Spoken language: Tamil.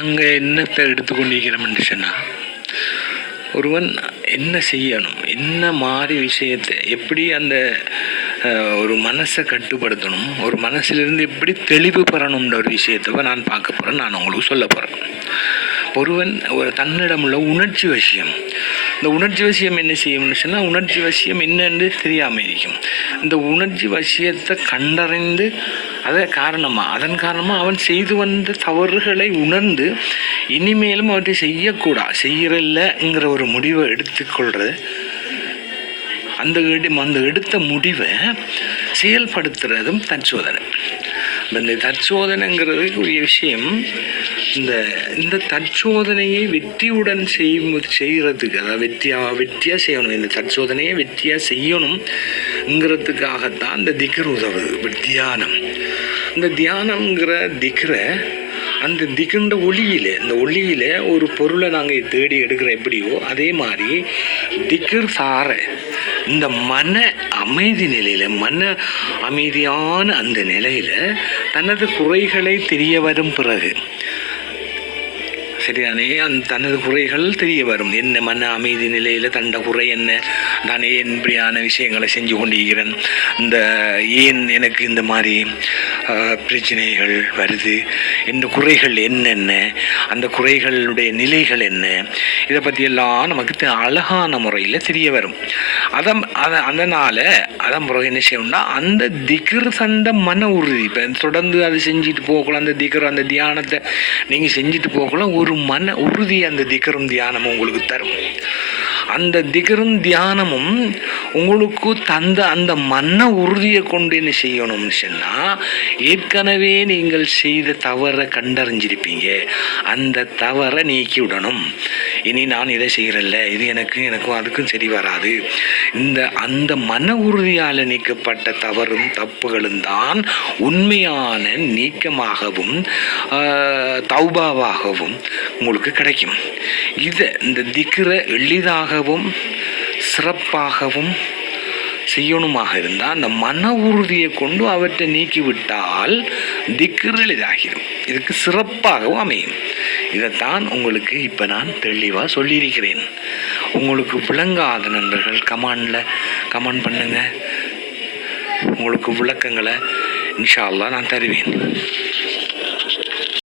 நாங்கள் என்னத்தை எடுத்துக்கொண்டிருக்கிறோம்னு சொன்னால், ஒருவன் என்ன செய்யணும், என்ன மாதிரி விஷயத்தை எப்படி அந்த ஒரு மனசை கட்டுப்படுத்தணும், ஒரு மனசிலிருந்து எப்படி தெளிவு பெறணுன்ற ஒரு விஷயத்தை நான் பார்க்க போகிறேன், நான் உங்களுக்கு சொல்ல போகிறேன். ஒருவன் ஒரு தன்னிடம் உள்ள உணர்ச்சி விஷயம், இந்த உணர்ச்சி வசியம் என்ன செய்யும்னு சொன்னால், உணர்ச்சி வசியம் என்னென்று தெரியாமல் இருக்கும். இந்த உணர்ச்சி வசியத்தை கண்டறிந்து அதன் காரணமாக அவன் செய்து வந்த தவறுகளை உணர்ந்து இனிமேலும் அவற்றை செய்யறதில்லைங்கிற ஒரு முடிவை எடுத்துக்கொள்கிறது. அந்த எடுத்த முடிவை செயல்படுத்துறதும் தற்சோதனை. இந்த தற்சோதனைங்கிறதுக்குரிய விஷயம், இந்த தற்சோதனையை வெற்றியுடன் செய்கிறதுக்கு, அதாவது வெற்றியாக செய்யணும், இந்த தற்சோதனையை வெற்றியாக செய்யணுங்கிறதுக்காகத்தான் இந்த திக்ர் உதவுது. தியானம், இந்த தியானங்கிற திக்ரை அந்த திகண்ட ஒளியில் ஒரு பொருளை நாங்கள் தேடி எடுக்கிற எப்படியோ அதே மாதிரி திக்ர் சார இந்த மன அமைதி நிலையில், மன அமைதியான அந்த நிலையில் தனது குறைகளை தெரிய வரும் பிறகு, சரிதானே, தனது குறைகள் தெரிய வரும். என்ன மன அமைதி நிலையில் தண்ட குறை என்ன, நான் ஏன் இப்படியான விஷயங்களை செஞ்சு கொண்டிருக்கிறேன், இந்த ஏன் எனக்கு இந்த மாதிரி பிரச்சனைகள் வருது, இந்த குறைகள் என்னென்ன, அந்த குறைகளுடைய நிலைகள் என்ன, இதை பற்றியெல்லாம் நமக்கு அழகான முறையில் தெரிய வரும். அதனால் அதன் பிறகு என்ன செய்யணும்னா, அந்த திக்ர் சண்ட மன உறுதி, இப்போ தொடர்ந்து அதை செஞ்சுட்டு போகலாம், அந்த திக்ர் அந்த தியானத்தை நீங்கள் செஞ்சுட்டு போகலாம், ஒரு மன உறுதி அந்த திக்ரும் தியானமும் உங்களுக்கு தரும். அந்த திக்ரும் தியானமும் உங்களுக்கு தந்த அந்த மன உறுதியை கொண்டு என்ன செய்யணும்னு சொன்னால், ஏற்கனவே நீங்கள் செய்த தவறை கண்டறிஞ்சிருப்பீங்க, அந்த தவறை நீக்கி விடணும். இனி நான் இதை செய்கிறல்ல, இது எனக்கும் அதுக்கும் சரி வராது. அந்த மன உறுதியால் நீக்கப்பட்ட தவறும் தப்புகளும் தான் உண்மையான நீக்கமாகவும் தௌபாவாகவும் உங்களுக்கு கிடைக்கும். இந்த திக்ரை எளிதாகவும் சிறப்பாகவும் செய்யணுமாக இருந்தால், அந்த மன உறுதியை கொண்டு அவற்றை நீக்கிவிட்டால் திக்ர் எளிதாகிடும், இதுக்கு சிறப்பாகவும் அமையும். இதைத்தான் உங்களுக்கு இப்போ நான் தெளிவாக சொல்லியிருக்கிறேன். உங்களுக்கு விளங்காத நண்பர்கள் கமெண்ட் பண்ணுங்க, உங்களுக்கு விளக்கங்களை இன்ஷா அல்லாஹ் நான் தருவேன்.